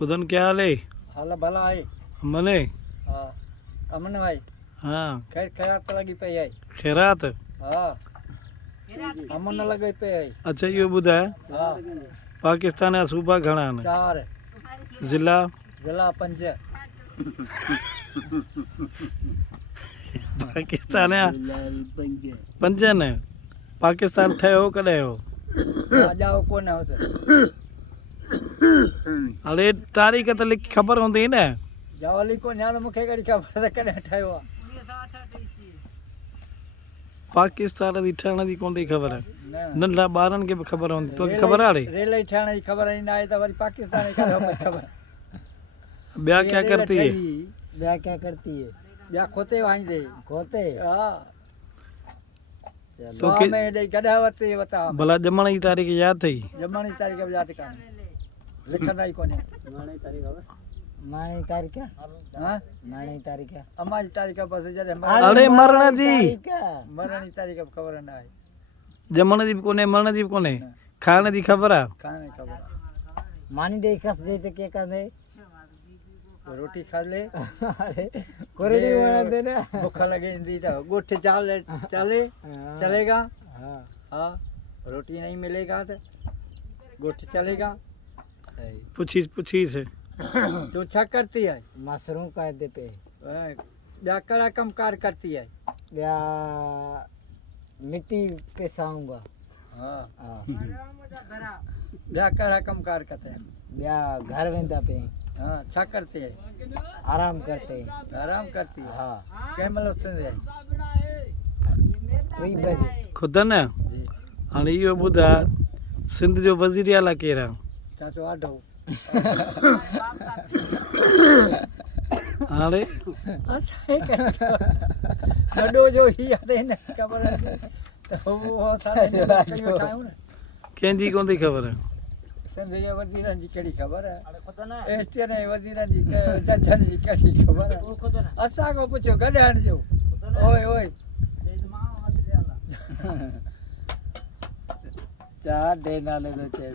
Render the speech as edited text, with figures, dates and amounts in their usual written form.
खुदन क्या हाल है? हाल भला है। मने हाँ अमन भाई हाँ खैरात लगी पे है। खैरात हाँ अमन लगे पे है। अच्छा इहो ॿुधाए हाँ पाकिस्तान जा सूबा घणा आहिनि? 4 ज़िला जिला 5 पाकिस्तान जा 5 आहिनि। पाकिस्तान ठहियो कॾहिं हो? राजाओ कौन है उसे अरे तारीख़ त लिखी ख़बर हूंदी न। जावली को न्याल मुखे कड़ी खबर कने ठयो आ। पाकिस्तान जी ठहण जी कोन थी ख़बर। न नंढा ॿारनि खे बि ख़बर हूंदी। तोखे ख़बर आहे? रेल ही ठहण जी खबर ही ना है तो वरी पाकिस्तान ही करो पे खबर। ॿिया क्या करती है? ब्या क्या करती है? ब्या खोते वाई दे खोते। हां तो तो में दे गडावती बता भला ॼमण जी तारीख़ यादि अथई? जमण जी तारीख़ याद कान लिखंदा ही कोने। माणी तारीख़ हां माणी तारीख़ अमा जी तारीख़ बस जडे अरे मरण जी मरण जी तारीख़ खबर ना है। ॼमण जी बि कोन्हे मरण जी बि कोन्हे खाइण जी ख़बर आहे? खाने खबर मानी दे कस दे ते के कंदे रोटी खा ले। अरे कोरडी बना दे ना भूख लगे इंदी तो गोठ चाल चले चलेगा। हां हां रोटी नहीं मिलेगा तो गोठ चलेगा। पुछीस तो क्या करती है? मशरूम का दे पे ब्या कड़ा कम कार करती है। ब्या मिट्टी पे साऊंगा। हाँ हाँ ब्या कड़ा कम कार करते हैं। ब्या घर वेंदा पे। हाँ क्या करते हैं? आराम करते हैं। आराम करती है। हाँ क्या मतलब सुन रहे 3 बजे खुदा न जी हाणे इहो ॿुधाए सिंध जो वज़ीर आला केरु आहे? चाचो आडो हाणे नडो जो ही आते न खबर तो वो सारे जो ठाऊं न कंहिंजी कोन थी ख़बर? सिंध जे वज़ीरनि जी कहिड़ी ख़बर आहे? एशियन जे वज़ीरनि जी जजनि जी कहिड़ी ख़बर आहे? असां खां पुछो गॾियण जो ओए ओए चार डे नाले तो चए